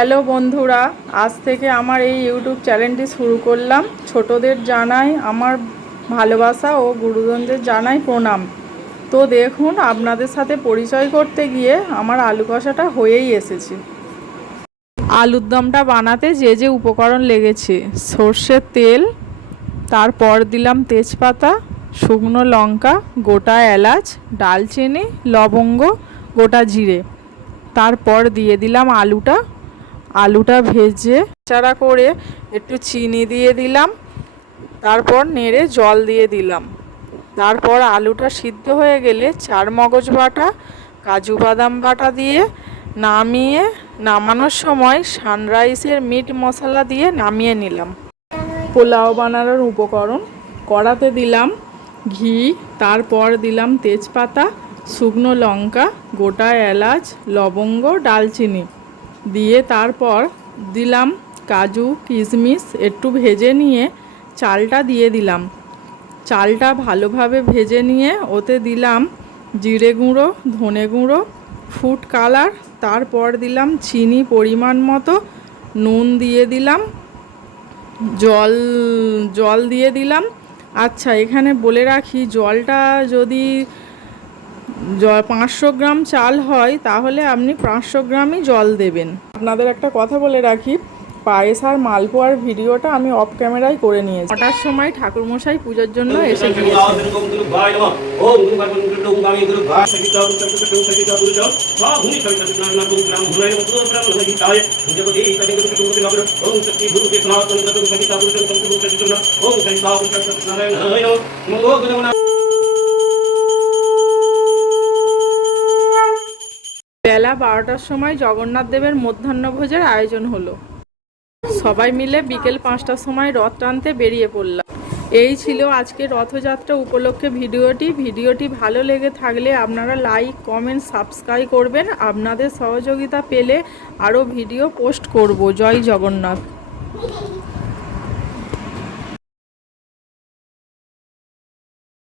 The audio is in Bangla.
হ্যালো বন্ধুরা, আজ থেকে আমার এই ইউটিউব চ্যানেলটি শুরু করলাম। ছোটদের জানাই আমার ভালোবাসা ও গুরুজনদের জানাই প্রণাম। তো দেখুন, আপনাদের সাথে পরিচয় করতে গিয়ে আমার আলু কষাটা হয়েই এসেছে। আলুর দমটা বানাতে যে যে উপকরণ লেগেছে: সর্ষের তেল, তারপর দিলাম তেজপাতা, শুকনো লঙ্কা, গোটা এলাচ, ডালচিনি, লবঙ্গ, গোটা জিরে। তারপর দিয়ে দিলাম আলুটা ভেজে চাড়া করে একটু চিনি দিয়ে দিলাম। তারপর নেড়ে জল দিয়ে দিলাম। তারপর আলুটা সিদ্ধ হয়ে গেলে চারমগজ বাটা, কাজু বাদাম বাটা দিয়ে নামানোর সময় সানরাইসের মিট মশলা দিয়ে নামিয়ে নিলাম। পোলাও বানানোর উপকরণ: কড়াতে দিলাম ঘি, তারপর দিলাম তেজপাতা, শুকনো লঙ্কা, গোটা এলাচ, লবঙ্গ, ডালচিনি দিয়ে তারপর দিলাম কাজু কিশমিশ। একটু ভেজে নিয়ে চালটা দিয়ে দিলাম। চালটা ভালোভাবে ভেজে নিয়ে ওতে দিলাম জিরে গুঁড়ো, ধনে গুঁড়ো, ফুড কালার, তারপর দিলাম চিনি পরিমাণ মতো, নুন দিয়ে দিলাম, জল দিয়ে দিলাম। আচ্ছা, এখানে বলে রাখি, জলটা যদি 500 গ্রাম চাল হয় তাহলে আপনি 500 গ্রামই জল দেবেন। আপনাদের একটা কথা বলে রাখি, পায়েস আর মালপোয়ার ভিডিওটা আমি অফ ক্যামেরায় করে নিয়েছি। 9টার সময় ঠাকুরমশাই পুজোর জন্য এসে গিয়েছে। বেলা 12টার সময় জগন্নাথ দেবের মধ্যাহ্নভোজের আয়োজন হলো। সবাই মিলে বিকেল 5টার সময় রথ টানতে বেরিয়ে পড়লাম। এই ছিল আজকে রথযাত্রা উপলক্ষে ভিডিওটি ভালো লেগে থাকলে আপনারা লাইক, কমেন্ট, সাবস্ক্রাইব করবেন। আপনাদের সহযোগিতা পেলে আরও ভিডিও পোস্ট করব। জয় জগন্নাথ।